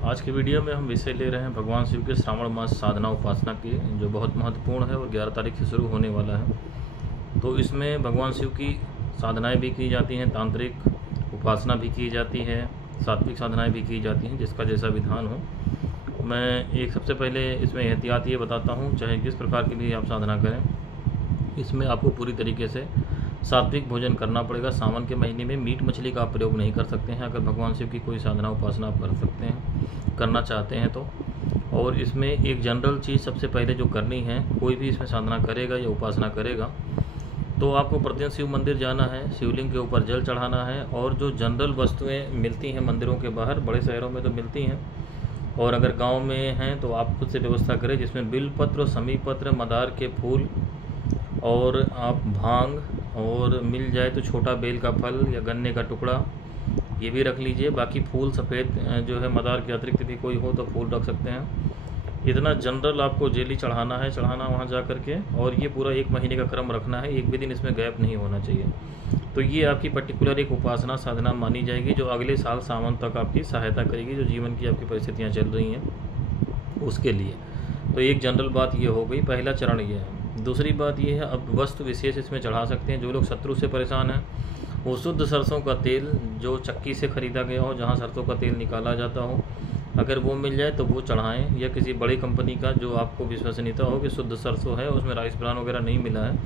आज की वीडियो में हम विषय ले रहे हैं भगवान शिव के श्रावण मास साधना उपासना की, जो बहुत महत्वपूर्ण है और 11 तारीख से शुरू होने वाला है। तो इसमें भगवान शिव की साधनाएं भी की जाती हैं, तांत्रिक उपासना भी की जाती है, सात्विक साधनाएं भी की जाती हैं, जिसका जैसा विधान हो। मैं एक सबसे पहले इसमें एहतियात ये बताता हूँ, चाहे किस प्रकार के लिए आप साधना करें, इसमें आपको पूरी तरीके से सात्विक भोजन करना पड़ेगा। सावन के महीने में मीट मछली का आप प्रयोग नहीं कर सकते हैं, अगर भगवान शिव की कोई साधना उपासना आप कर सकते हैं, करना चाहते हैं तो। और इसमें एक जनरल चीज़ सबसे पहले जो करनी है, कोई भी इसमें साधना करेगा या उपासना करेगा तो आपको प्रतिदिन शिव मंदिर जाना है, शिवलिंग के ऊपर जल चढ़ाना है। और जो जनरल वस्तुएं मिलती हैं मंदिरों के बाहर, बड़े शहरों में तो मिलती हैं, और अगर गांव में हैं तो आप खुद से व्यवस्था करें, जिसमें बिलपत्र, समीपत्र, मदार के फूल और आप भांग, और मिल जाए तो छोटा बेल का फल या गन्ने का टुकड़ा, ये भी रख लीजिए। बाकी फूल सफ़ेद जो है, मदार के अतिरिक्त भी कोई हो तो फूल रख सकते हैं। इतना जनरल आपको जेली चढ़ाना वहाँ जा कर के, और ये पूरा 1 महीने का क्रम रखना है, एक भी दिन इसमें गैप नहीं होना चाहिए। तो ये आपकी पर्टिकुलर एक उपासना साधना मानी जाएगी, जो अगले साल सावन तक आपकी सहायता करेगी, जो जीवन की आपकी परिस्थितियाँ चल रही हैं उसके लिए। तो एक जनरल बात ये हो गई, पहला चरण ये है। दूसरी बात ये है, अब वस्तु विशेष इसमें चढ़ा सकते हैं। जो लोग शत्रु से परेशान हैं, वो शुद्ध सरसों का तेल जो चक्की से ख़रीदा गया हो, जहाँ सरसों का तेल निकाला जाता हो, अगर वो मिल जाए तो वो चढ़ाएं, या किसी बड़ी कंपनी का जो आपको विश्वसनीयता हो कि शुद्ध सरसों है, उसमें राइस ब्रान वगैरह नहीं मिला है,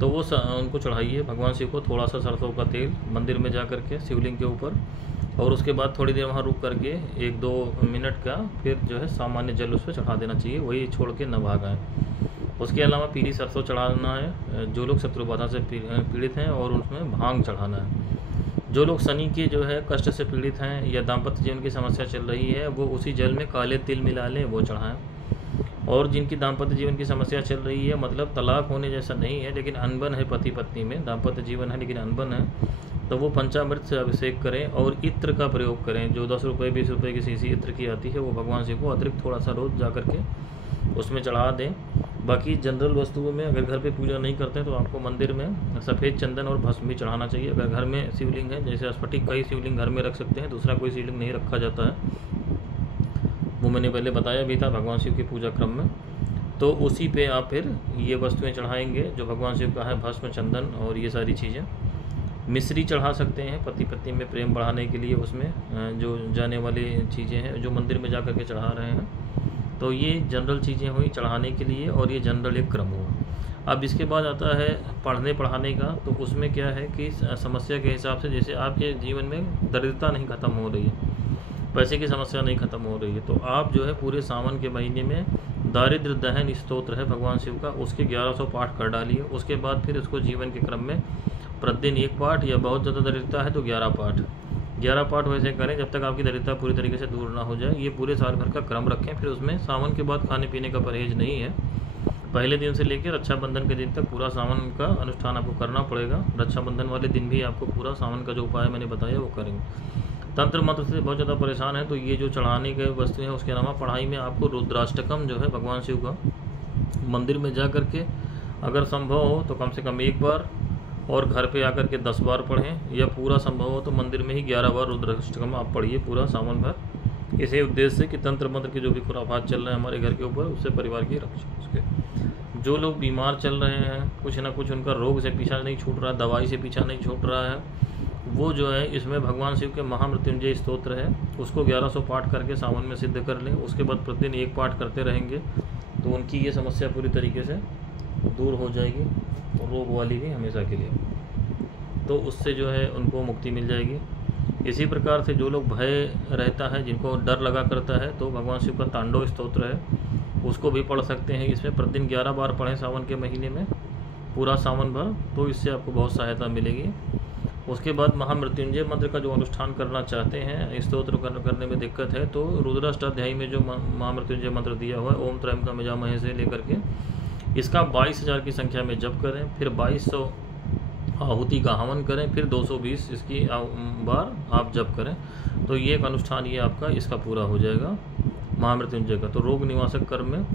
तो वो उनको चढ़ाइए भगवान शिव को। थोड़ा सा सरसों का तेल मंदिर में जा कर के शिवलिंग के ऊपर, और उसके बाद थोड़ी देर वहाँ रुक करके 1-2 मिनट का फिर जो है सामान्य जल उस पर चढ़ा देना चाहिए, वही छोड़ के न भागाएं। उसके अलावा पीली सरसों चढ़ाना है जो लोग शत्रुबाधा से पीड़ित हैं, और उसमें भांग चढ़ाना है। जो लोग शनि के जो है कष्ट से पीड़ित हैं या दाम्पत्य जीवन की समस्या चल रही है, वो उसी जल में काले तिल मिला लें, वो चढ़ाएं। और जिनकी दाम्पत्य जीवन की समस्या चल रही है, मतलब तलाक होने जैसा नहीं है लेकिन अनबन है, पति पत्नी में दाम्पत्य जीवन है लेकिन अनबन है, तो वो पंचामृत से अभिषेक करें और इत्र का प्रयोग करें। जो 10 रुपये 20 रुपये की शीशी इत्र की आती है, वो भगवान शिव को अतिरिक्त थोड़ा सा रोज़ जा करके उसमें चढ़ा दें। बाकी जनरल वस्तुओं में अगर घर पे पूजा नहीं करते हैं तो आपको मंदिर में सफ़ेद चंदन और भस्म भी चढ़ाना चाहिए। अगर घर में शिवलिंग है, जैसे स्फटिक का ही शिवलिंग घर में रख सकते हैं, दूसरा कोई शिवलिंग नहीं रखा जाता है, वो मैंने पहले बताया भी था भगवान शिव की पूजा क्रम में। तो उसी पे आप फिर ये वस्तुएं चढ़ाएंगे जो भगवान शिव का है, भस्म, चंदन और ये सारी चीज़ें। मिश्री चढ़ा सकते हैं पति पत्नी में प्रेम बढ़ाने के लिए, उसमें जो जाने वाली चीज़ें हैं जो मंदिर में जा कर के चढ़ा रहे हैं। तो ये जनरल चीज़ें हुई चढ़ाने के लिए, और ये जनरल एक क्रम हुआ। अब इसके बाद आता है पढ़ने पढ़ाने का। तो उसमें क्या है कि समस्या के हिसाब से, जैसे आपके जीवन में दरिद्रता नहीं ख़त्म हो रही है, पैसे की समस्या नहीं ख़त्म हो रही है, तो आप जो है पूरे सावन के महीने में दारिद्र दहन स्तोत्र है भगवान शिव का, उसके 1100 पाठ कर डालिए। उसके बाद फिर उसको जीवन के क्रम में प्रतिदिन 1 पाठ, या बहुत ज़्यादा दरिद्रता है तो 11 पाठ वैसे करें जब तक आपकी दरिद्रता पूरी तरीके से दूर ना हो जाए। ये पूरे साल भर का क्रम रखें। फिर उसमें सावन के बाद खाने पीने का परहेज नहीं है। पहले दिन से लेकर रक्षाबंधन के दिन तक पूरा सावन का अनुष्ठान आपको करना पड़ेगा। रक्षाबंधन वाले दिन भी आपको पूरा सावन का जो उपाय मैंने बताया वो करेंगे। तंत्र मंत्र से बहुत ज़्यादा परेशान है तो ये जो चढ़ाने के वस्तु हैं, उसके अलावा पढ़ाई में आपको रुद्राष्टकम जो है भगवान शिव का, मंदिर में जा कर के अगर संभव हो तो कम से कम 1 बार, और घर पे आकर के 10 बार पढ़ें, या पूरा संभव हो तो मंदिर में ही 11 बार रुद्राष्टकम आप पढ़िए पूरा सावन भर। इसी उद्देश्य से कि तंत्र मंत्र के जो भी खुराफात चल रहे हैं हमारे घर के ऊपर, उससे परिवार की रक्षा। उसके जो लोग बीमार चल रहे हैं, कुछ ना कुछ उनका रोग से पीछा नहीं छूट रहा, दवाई से पीछा नहीं छूट रहा है, वो जो है इसमें भगवान शिव के महामृत्युंजय स्तोत्र है, उसको 1100 पाठ करके सावन में सिद्ध कर लें। उसके बाद प्रतिदिन 1 पाठ करते रहेंगे तो उनकी ये समस्या पूरी तरीके से दूर हो जाएगी, और रोग वाली भी हमेशा के लिए, तो उससे जो है उनको मुक्ति मिल जाएगी। इसी प्रकार से जो लोग भय रहता है, जिनको डर लगा करता है, तो भगवान शिव का तांडव स्तोत्र है, उसको भी पढ़ सकते हैं। इसमें प्रतिदिन 11 बार पढ़ें सावन के महीने में पूरा सावन भर, तो इससे आपको बहुत सहायता मिलेगी। उसके बाद महामृत्युंजय मंत्र का जो अनुष्ठान करना चाहते हैं, स्तोत्र करने में दिक्कत है, तो रुद्राष्टाध्यायी में जो महामृत्युंजय मंत्र दिया हुआ है, ओम त्रयंबकम यजामहे से लेकर के, इसका 22,000 की संख्या में जप करें, फिर 2200 आहुति का हवन करें, फिर 220 इसकी बार आप जप करें, तो ये एक अनुष्ठान ये आपका इसका पूरा हो जाएगा महामृत्युंजय का। तो रोग निवासक कर्म में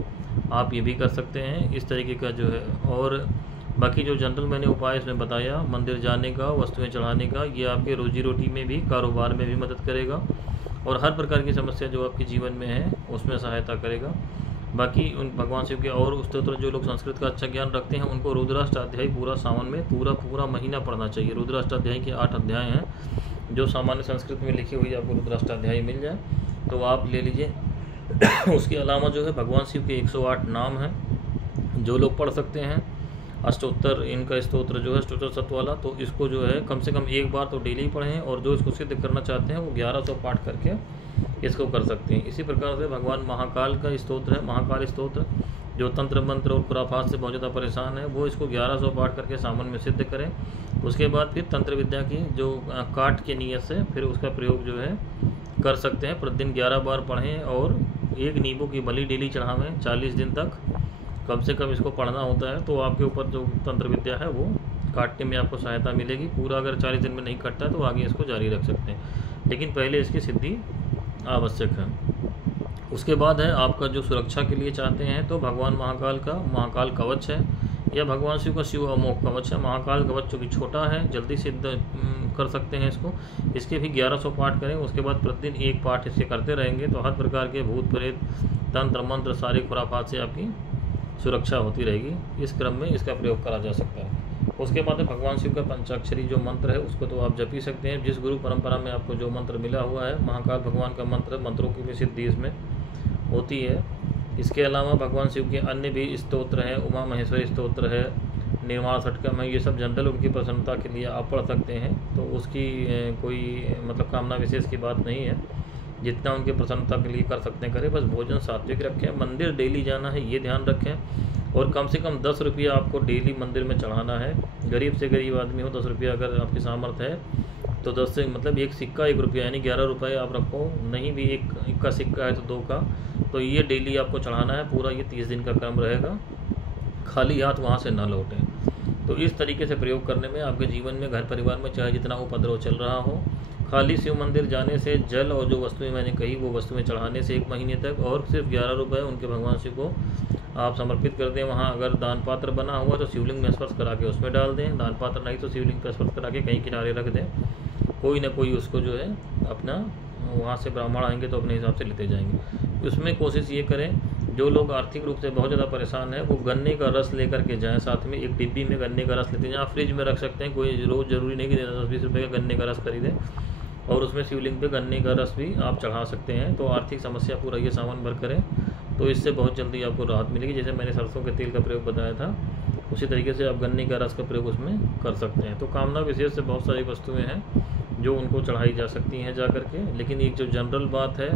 आप ये भी कर सकते हैं इस तरीके का जो है। और बाकी जो जनरल मैंने उपाय इसमें बताया, मंदिर जाने का, वस्तुएं चढ़ाने का, ये आपके रोजी रोटी में भी, कारोबार में भी मदद करेगा। और हर प्रकार की समस्या जो आपके जीवन में है उसमें सहायता करेगा। बाकी उन भगवान शिव के और स्तोत्र जो लोग संस्कृत का अच्छा ज्ञान रखते हैं उनको रुद्राष्टाध्यायी पूरा सावन में पूरा महीना पढ़ना चाहिए। रुद्राष्टाध्यायी के 8 अध्याय हैं, जो सामान्य संस्कृत में लिखी हुई आपको रुद्राष्टाध्यायी मिल जाए तो आप ले लीजिए। उसके अलावा जो है भगवान शिव के 108 नाम हैं जो लोग पढ़ सकते हैं। अष्टोत्तर इनका स्तोत्र जो है अष्टोत्तर सत्व वाला, तो इसको जो है कम से कम एक बार तो डेली पढ़ें, और जो इसको सिद्ध करना चाहते हैं वो 1100 पाठ करके इसको कर सकते हैं। इसी प्रकार से भगवान महाकाल का स्तोत्र है, महाकाल स्तोत्र, जो तंत्र मंत्र और खुराफात से बहुत ज़्यादा परेशान है वो इसको 1100 पाठ करके सावन में सिद्ध करें। उसके बाद फिर तंत्र विद्या की जो काट के नियत से फिर उसका प्रयोग जो है कर सकते हैं। प्रतिदिन 11 बार पढ़ें और एक नींबू की बलि डेली चढ़ावें 40 दिन तक कम से कम इसको पढ़ना होता है। तो आपके ऊपर जो तंत्र विद्या है वो काटने में आपको सहायता मिलेगी। पूरा अगर 40 दिन में नहीं कटता है तो आगे इसको जारी रख सकते हैं, लेकिन पहले इसकी सिद्धि आवश्यक है। उसके बाद है आपका जो सुरक्षा के लिए चाहते हैं तो भगवान महाकाल का महाकाल कवच है, या भगवान शिव का शिव अमोघ कवच है। महाकाल कवच जो कि छोटा है, जल्दी सिद्ध कर सकते हैं इसको, इसके भी 1100 पाठ करें। उसके बाद प्रतिदिन एक पाठ इससे करते रहेंगे तो हर प्रकार के भूत प्रेत तंत्र मंत्र सारे खुराफात से आपकी सुरक्षा होती रहेगी। इस क्रम में इसका प्रयोग करा जा सकता है। उसके बाद भगवान शिव का पंचाक्षरी जो मंत्र है उसको तो आप जप ही सकते हैं। जिस गुरु परंपरा में आपको जो मंत्र मिला हुआ है, महाकाल भगवान का मंत्रों की भी सिद्धि इसमें होती है। इसके अलावा भगवान शिव के अन्य भी स्तोत्र हैं, उमा महेश्वरी स्तोत्र है, निर्माण षटकम है, ये सब जनरल उनकी प्रसन्नता के लिए आप पढ़ सकते हैं। तो उसकी कोई मतलब कामना विशेष की बात नहीं है, जितना उनके प्रसन्नता के लिए कर सकते हैं करें। बस भोजन सात्विक रखें, मंदिर डेली जाना है ये ध्यान रखें, और कम से कम 10 रुपया आपको डेली मंदिर में चढ़ाना है। गरीब से गरीब आदमी हो 10 रुपया अगर आपकी सामर्थ्य है तो 10 से मतलब एक सिक्का 1 रुपया यानी 11 रुपये आप रखो, नहीं भी एक का सिक्का है तो 2 का, तो ये डेली आपको चढ़ाना है। पूरा ये 30 दिन का क्रम रहेगा, खाली हाथ वहाँ से ना लौटें। तो इस तरीके से प्रयोग करने में आपके जीवन में घर परिवार में चाहे जितना उपद्रव चल रहा हो, खाली शिव मंदिर जाने से, जल और जो वस्तुएं मैंने कही वो वस्तुएं चढ़ाने से 1 महीने तक, और सिर्फ 11 रुपये उनके भगवान शिव को आप समर्पित कर दें। वहाँ अगर दान पात्र बना हुआ तो शिवलिंग में स्पर्श करा के उसमें डाल दें, दान पात्र नहीं तो शिवलिंग पर स्पर्श करा के कहीं किनारे रख दें। कोई ना कोई उसको जो है अपना, वहाँ से ब्राह्मण आएंगे तो अपने हिसाब से लेते जाएंगे। उसमें कोशिश ये करें, जो लोग आर्थिक रूप से बहुत ज़्यादा परेशान है वो गन्ने का रस लेकर के जाएं, साथ में एक डिब्बी में गन्ने का रस लेते जाएं। आप फ्रिज में रख सकते हैं, कोई रोज़ ज़रूरी नहीं कि 10-20 रुपये का गन्ने का रस खरीदें, और उसमें शिवलिंग पे गन्ने का रस भी आप चढ़ा सकते हैं। तो आर्थिक समस्या पूरा ये सावन भर करें तो इससे बहुत जल्दी आपको राहत मिलेगी। जैसे मैंने सरसों के तेल का प्रयोग बताया था, उसी तरीके से आप गन्ने का रस का प्रयोग उसमें कर सकते हैं। तो कामना विशेष से बहुत सारी वस्तुएं हैं जो उनको चढ़ाई जा सकती हैं जा करके, लेकिन एक जो जनरल बात है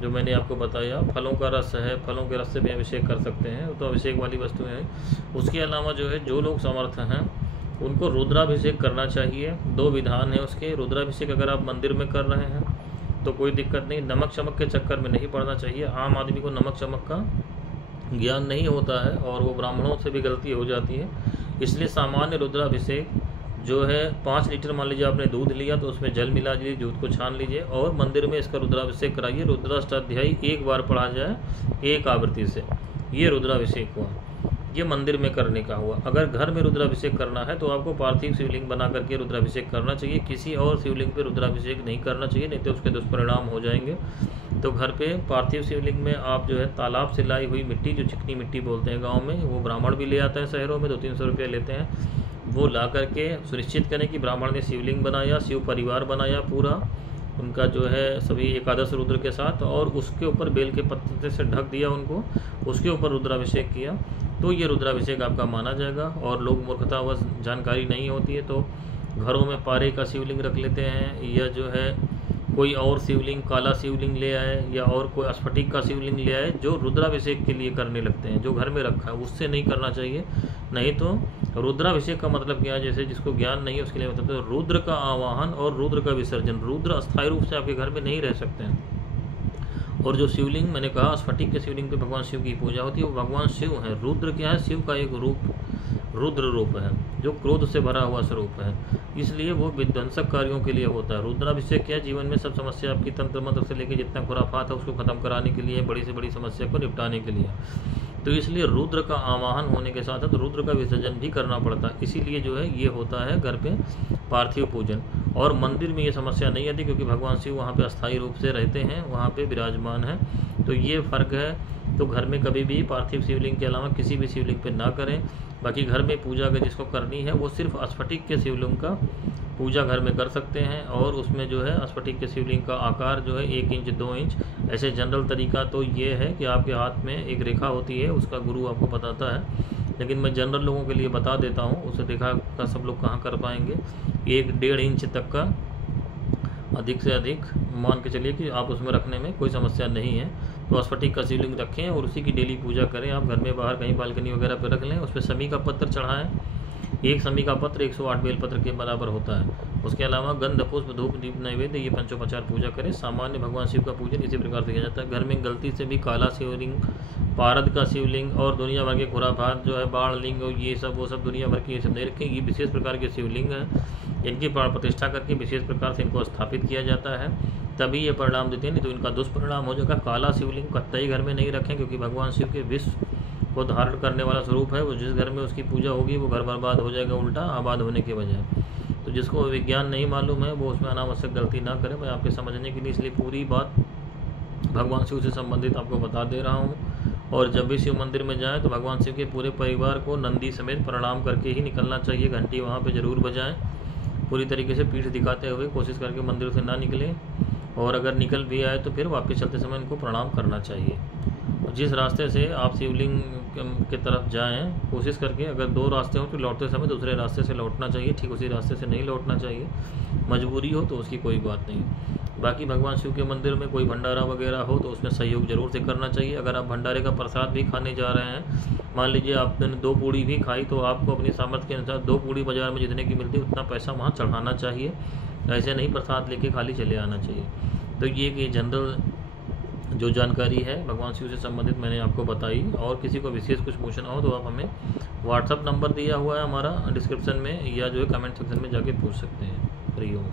जो मैंने आपको बताया, फलों का रस है, फलों के रस से भी अभिषेक कर सकते हैं, तो अभिषेक वाली वस्तुएं हैं। उसके अलावा जो है जो लोग समर्थ हैं उनको रुद्राभिषेक करना चाहिए। 2 विधान है उसके। रुद्राभिषेक अगर आप मंदिर में कर रहे हैं तो कोई दिक्कत नहीं, नमक चमक के चक्कर में नहीं पड़ना चाहिए। आम आदमी को नमक चमक का ज्ञान नहीं होता है और वो ब्राह्मणों से भी गलती हो जाती है, इसलिए सामान्य रुद्राभिषेक जो है 5 लीटर मान लीजिए आपने दूध लिया तो उसमें जल मिला लीजिए, दूध को छान लीजिए और मंदिर में इसका रुद्राभिषेक कराइए। रुद्राष्टाध्यायी 1 बार पढ़ा जाए 1 आवृत्ति से, ये रुद्राभिषेक हुआ, ये मंदिर में करने का हुआ। अगर घर में रुद्राभिषेक करना है तो आपको पार्थिव शिवलिंग बना करके रुद्राभिषेक करना चाहिए, किसी और शिवलिंग पे रुद्राभिषेक नहीं करना चाहिए, नहीं तो उसके दुष्परिणाम हो जाएंगे। तो घर पे पार्थिव शिवलिंग में आप जो है तालाब से लाई हुई मिट्टी, जो चिकनी मिट्टी बोलते हैं गाँव में, वो ब्राह्मण भी ले आता है, शहरों में 200-300 रुपये लेते हैं, वो ला करके सुनिश्चित करें कि ब्राह्मण ने शिवलिंग बनाया, शिव परिवार बनाया पूरा उनका जो है सभी एकादश रुद्र के साथ, और उसके ऊपर बेल के पत्ते से ढक दिया उनको, उसके ऊपर रुद्राभिषेक किया, तो ये रुद्राभिषेक आपका माना जाएगा। और लोग मूर्खतावश जानकारी नहीं होती है तो घरों में पारे का शिवलिंग रख लेते हैं, या जो है कोई और शिवलिंग, काला शिवलिंग ले आए, या और कोई स्फटिक का शिवलिंग ले आए जो रुद्राभिषेक के लिए करने लगते हैं, जो घर में रखा है उससे नहीं करना चाहिए। नहीं तो रुद्राभिषेक का मतलब क्या है, जैसे जिसको ज्ञान नहीं है उसके लिए मतलब तो रुद्र का आवाहन और रुद्र का विसर्जन। रुद्र अस्थायी रूप से आपके घर में नहीं रह सकते हैं। और जो शिवलिंग मैंने कहा स्फटिक के शिवलिंग पे भगवान शिव की पूजा होती है, वो भगवान शिव है। रुद्र क्या है, शिव का एक रूप, रुद्र रूप है जो क्रोध से भरा हुआ स्वरूप है, इसलिए वो विध्वंसक कार्यों के लिए होता है। रुद्राभिषेक क्या, जीवन में सब समस्या आपकी तंत्र मंत्र से लेकर जितना खुराफात है उसको खत्म कराने के लिए, बड़ी से बड़ी समस्या को निपटाने के लिए। तो इसलिए रुद्र का आवाहन होने के साथ साथ रुद्र का विसर्जन भी करना पड़ता है, इसीलिए जो है ये होता है घर पे पार्थिव पूजन। और मंदिर में ये समस्या नहीं आती क्योंकि भगवान शिव वहाँ पे अस्थायी रूप से रहते हैं, वहाँ पे विराजमान हैं। तो ये फ़र्क है। तो घर में कभी भी पार्थिव शिवलिंग के अलावा किसी भी शिवलिंग पे ना करें। बाकी घर में पूजा अगर जिसको करनी है वो सिर्फ स्फटिक के शिवलिंग का पूजा घर में कर सकते हैं। और उसमें जो है स्फटिक के शिवलिंग का आकार जो है 1 इंच 2 इंच। ऐसे जनरल तरीका तो ये है कि आपके हाथ में एक रेखा होती है, उसका गुरु आपको बताता है, लेकिन मैं जनरल लोगों के लिए बता देता हूँ। उस रेखा का सब लोग कहाँ कर पाएंगे। 1-1.5 इंच तक का अधिक से अधिक मान के चलिए कि आप उसमें रखने में कोई समस्या नहीं है। तो स्फटिक का शिवलिंग रखें और उसी की डेली पूजा करें। आप घर में बाहर कहीं बालकनी वगैरह पर रख लें, उस पर समी का पत्र चढ़ाएं। एक समी का पत्र 108 बेलपत्र के बराबर होता है। उसके अलावा गंध पुष्प धूप दीप नैवेद्य ये पंचोपचार पूजा करें। सामान्य भगवान शिव का पूजन इसी प्रकार से किया जाता है। घर में गलती से भी काला शिवलिंग, पारद का शिवलिंग और दुनिया भर के खुराफात जो है बाण लिंग और ये सब वो सब दुनिया भर के ये सब नहीं रखें। ये विशेष प्रकार के शिवलिंग हैं, इनकी प्राण प्रतिष्ठा करके विशेष प्रकार से इनको स्थापित किया जाता है, तभी ये परिणाम देते हैं, नहीं तो इनका दुष्परिणाम हो जाएगा। काला शिवलिंग कतई घर में नहीं रखें क्योंकि भगवान शिव के विश्व को धारण करने वाला स्वरूप है। वो जिस घर में उसकी पूजा होगी वो घर बर्बाद हो जाएगा, उल्टा आबाद होने के बजाय। तो जिसको विज्ञान नहीं मालूम है वो उसमें अनावश्यक गलती ना करे। मैं आपके समझने के लिए इसलिए पूरी बात भगवान शिव से संबंधित आपको बता दे रहा हूँ। और जब भी शिव मंदिर में जाएं तो भगवान शिव के पूरे परिवार को नंदी समेत प्रणाम करके ही निकलना चाहिए। घंटी वहाँ पे ज़रूर बजाएं। पूरी तरीके से पीठ दिखाते हुए कोशिश करके मंदिर से ना निकलें, और अगर निकल भी आए तो फिर वापस चलते समय इनको प्रणाम करना चाहिए। जिस रास्ते से आप शिवलिंग के तरफ जाएं, कोशिश करके अगर 2 रास्ते हों तो लौटते समय दूसरे रास्ते से लौटना चाहिए, ठीक उसी रास्ते से नहीं लौटना चाहिए। मजबूरी हो तो उसकी कोई बात नहीं। बाकी भगवान शिव के मंदिर में कोई भंडारा वगैरह हो तो उसमें सहयोग जरूर से करना चाहिए। अगर आप भंडारे का प्रसाद भी खाने जा रहे हैं, मान लीजिए आपने 2 पूड़ी भी खाई, तो आपको अपनी सामर्थ्य के अनुसार 2 पूड़ी बाज़ार में जितने की मिलती है उतना पैसा वहाँ चढ़ाना चाहिए। ऐसे नहीं प्रसाद लेके खाली चले आना चाहिए। तो ये जनरल जो जानकारी है भगवान शिव से संबंधित मैंने आपको बताई। और किसी को विशेष कुछ पूछना हो तो आप हमें व्हाट्सअप नंबर दिया हुआ है हमारा डिस्क्रिप्शन में, या जो है कमेंट सेक्शन में जाके पूछ सकते हैं। हरि ओम।